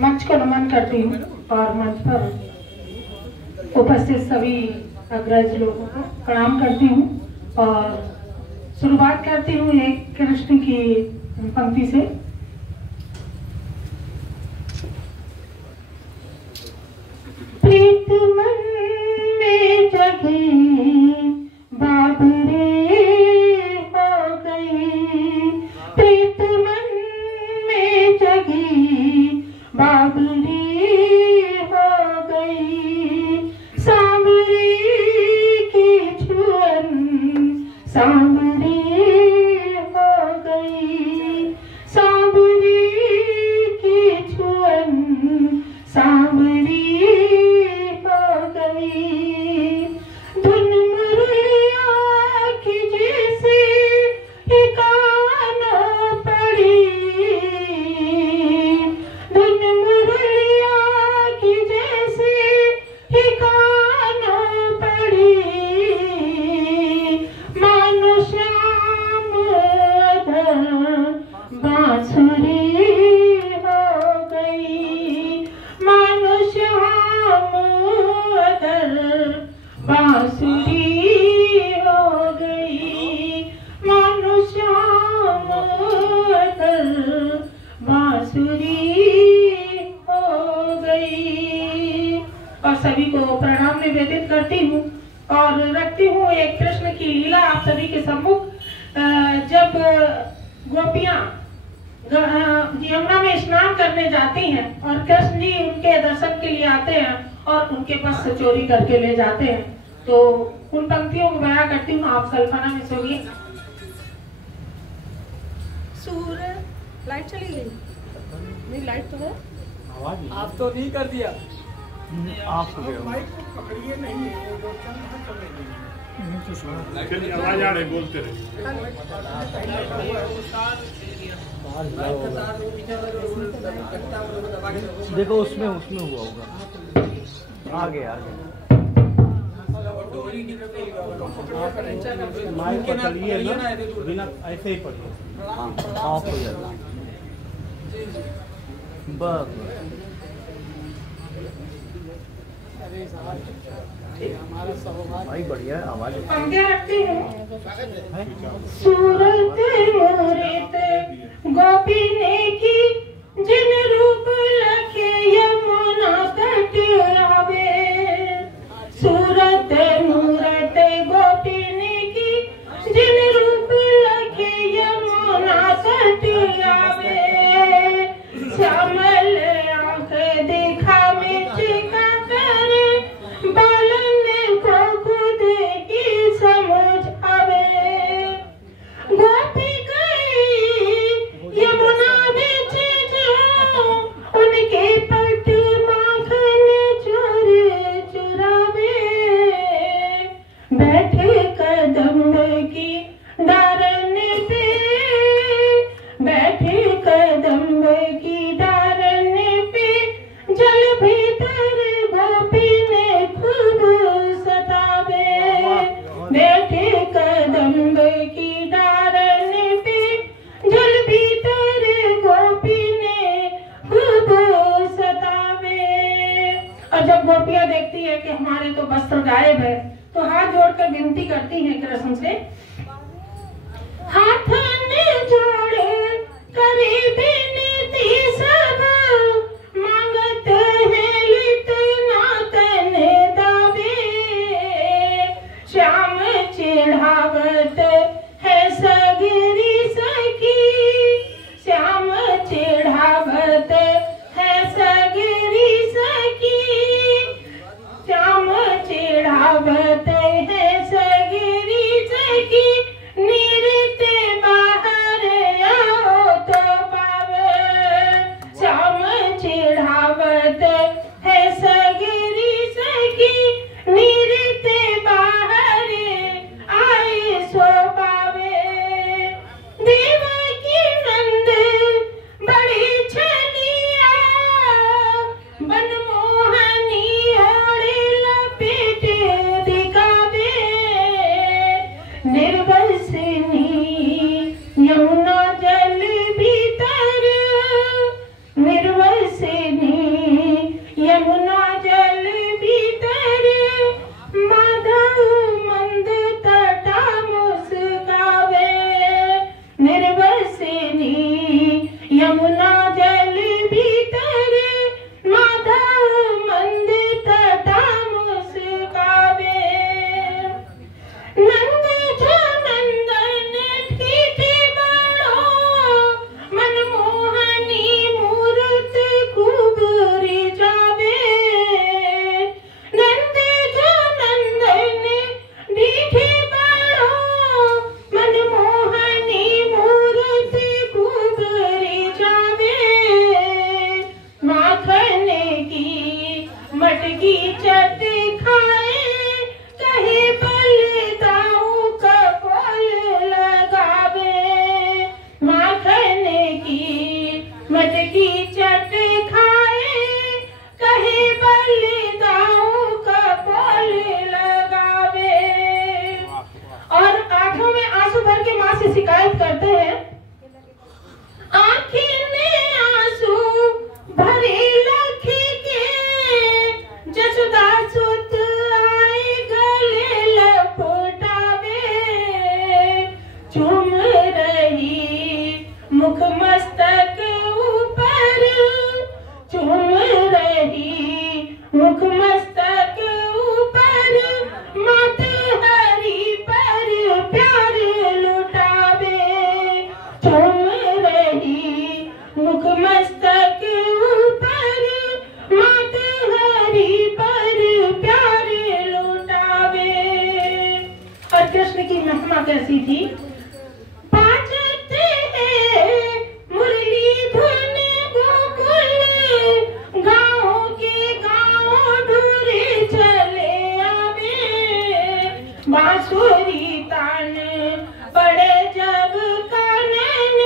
मंच को नमन करती हूँ और मंच पर उपस्थित सभी अग्रज लोगों को प्रणाम करती हूँ और शुरुआत करती हूँ एक कृष्ण की पंक्ति से। प्रीत मन में जगी बाबरे हो गई, प्रीत मन में जगी बाबरी हो गई, सांवरी की छुअन सांवरी हो गई, सांवरी की छुअन सांवरी हो गई। धुन मुरलिया की जैसे ही कानों पड़ी, धुन मुरलिया की जैसे ही कानों पड़ी, मानो श्याम अधर बांसुरी हो गई, मानो श्याम अधर बांसुरी हो गई, मानो श्याम अधर बांसुरी हो गई। और सभी को प्रणाम निवेदित करती हूँ और रखती हूँ एक कृष्ण की लीला आप सभी के सम्मुख। जब गोपियां यमुना में स्नान करने जाती हैं और कृष्ण जी उनके दर्शन के लिए आते हैं और उनके पास से चोरी करके ले जाते हैं, तो उन पंक्तियों को बयां करती हूँ, आप कल्पना में सुनिए। सूरज लाइट चली गई, नहीं लाइट तो है, आवाज आप तो नहीं कर दिया, आप हो गया पकड़िए नहीं आवाज आ रही, बोलते रहे। देखो उसमें हुआ होगा, आगे माइक पकड़िए ना, बिना ऐसे ही पढ़िए, ऑफ हो जाएगा बस। भाई बढ़िया आवाज रखती हूँ। सूरत मूरत गोपी ने की, जिन रूप लखे यमुना तट आवे। सूरत मूरत गोपी ने की, जिन रूप लखे यमुना तट आवे। श्यामल आंख देखा में चिका करे, बालन को खुद ही समझ आवे। गोपी गई यमुना बीच जो, उनके पट माखन चोर चुरावे। बैठे कदम की डारन पे, बैठे कदम की डारन पे, जल भीतर गोपी ने खूब सतावे। बैठे कदम की डारन पे, जल भीतर गोपी ने खूब सतावे। और जब गोपियां देखती है कि हमारे तो वस्त्र गायब है, तो हाथ जोड़कर विनती करती हैं कृष्ण से। हाथ जोड़े करे विनती सब, मांगत है लित नातन दावे। श्याम चिढ़ावत है सगरी सखी, श्याम चिढ़ावत है सगरी सखी, श्याम चिढ़ावत है सगरी सखी। की चट खाए, कहीं बलिदाऊ का बोल लगावे। माखन की मटकी चट खाए, कहीं बलिदाऊ का बोल लगावे। और आंखों में आंसू भर के माँ से शिकायत करते हैं, आँखें में आंसू भरे लखी के, जसुदा सुत आए गले लपटावे। चूम रही मुख मस्तक ऊपर, चूम रही मुख मस्तक ऊपर, मात हरी पर प्यार लुटावे। चूम रही मुख मस्तक ऊपर, मात हरी पर प्यार लुटावे। और कृष्ण की महिमा कैसी थी? बाजते हैं मुरली धुन गोकुल, गाँव के गाँव ढूरे चले आवे। बांसुरी तान पड़े जब कानन,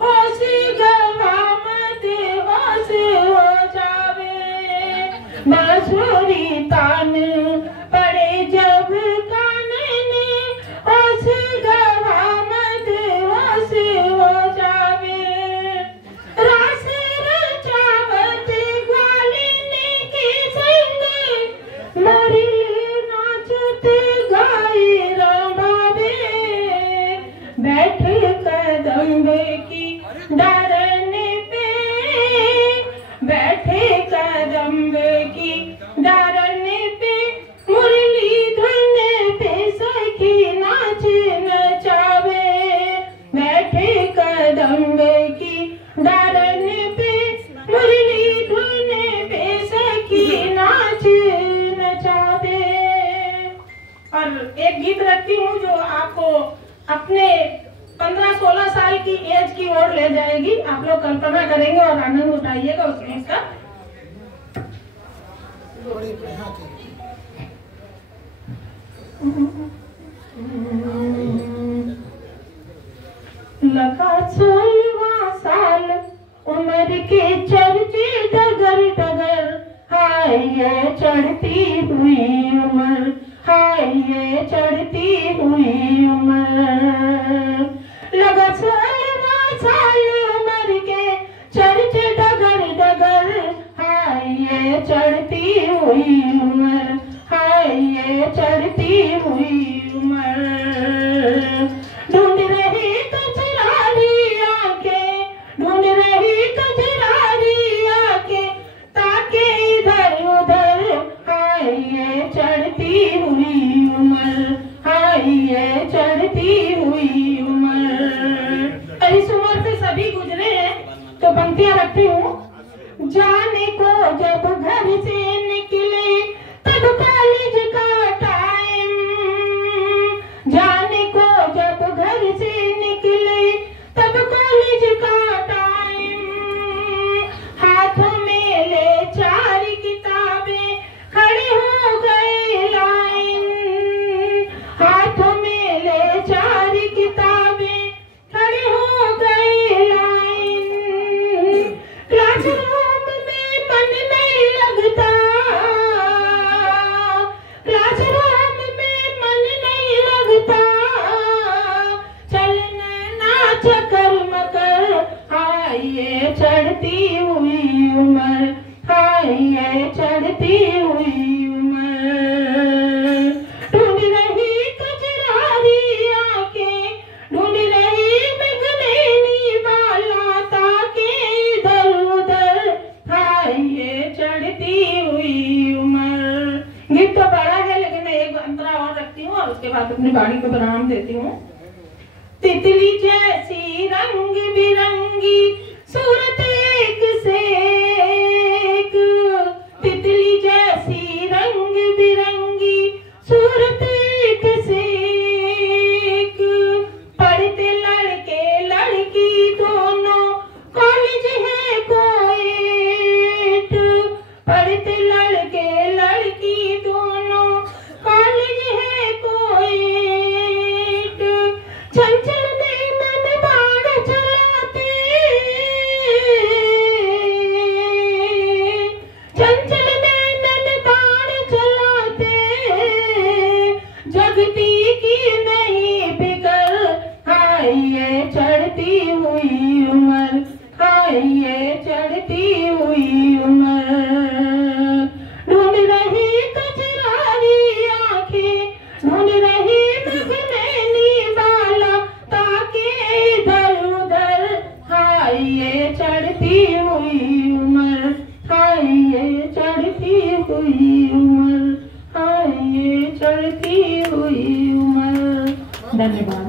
होश गवा मत होश हो जावे। बांसुरी तान पड़े जब कानन, होश गवा मत होश हो जावे। रास रचावत ग्वालिन के संग, मोरी नाचते गाए रमावे। बैठ कदम्ब की डारन पे, बैठे कदम्ब की डारन पे, मुरली धुन पे सखी नाच नचावे। बैठे कदम्ब की डारन पे, मुरली धुन पे सखी नाच नचावे। और एक गीत रखती हूँ जो आपको अपने 15-16 साल की एज की ओर ले जाएगी। आप लोग कल्पना करेंगे और आनंद उठाइएगा उस गीत का। लगा 16वां साल उम्र के चढ़ते डगर डगर, हाय ये चढ़ती हुई उम्र, हाय ये चढ़ती हुई उम्र। लगा 16वां साल उम्र के चढ़ते डगर डगर, हाय ये चढ़ती हुई उम्र, हाय ये चढ़ती हुई उम्र। ढूंढ रही कजरारी आंखें, ढूंढ रही कजरारी आंखें, ताके इधर उधर, हाय ये चढ़ती हुई उम्र, हाय ये चढ़ती हुई उम्र। इस उम्र से सभी गुजरे हैं तो पंक्तियां रखती हूँ। जाने को जब घर से निकले तब कॉलेज का टाइम, जाने को जब घर से निकले तब कॉलेज का टाइम। हाथों में ले 4 किताबें, खड़े हो गए लाइन, हाथों में ले 4 किताबें, खड़े हो गए लाइन। क्लासरूम में मन नहीं लगता, क्लासरूम में मन नहीं लगता, चलना ना चक्कर मकर, हाय ये चढ़ती हुई उम्र, हाय ये चढ़ती हुई उम्र। ढूंढ रही कजरारी आंखें, ढूंढ रही बिगड़ेनी बाला, ताके इधर उधर, हाय ये चढ़ती हुई उम्र। गीत तो बड़ा है लेकिन मैं एक अंतरा और रखती हूँ और उसके बाद अपनी वाणी को विराम देती हूँ। तितली जैसी रंग बिरंगी सूरत एक से एक, तितली जैसी रंग बिरंगी सूरत एक से एक। पढ़ते लड़के लड़की दोनों कॉलेज है कोएट, पढ़ते लड़के धन्यवाद।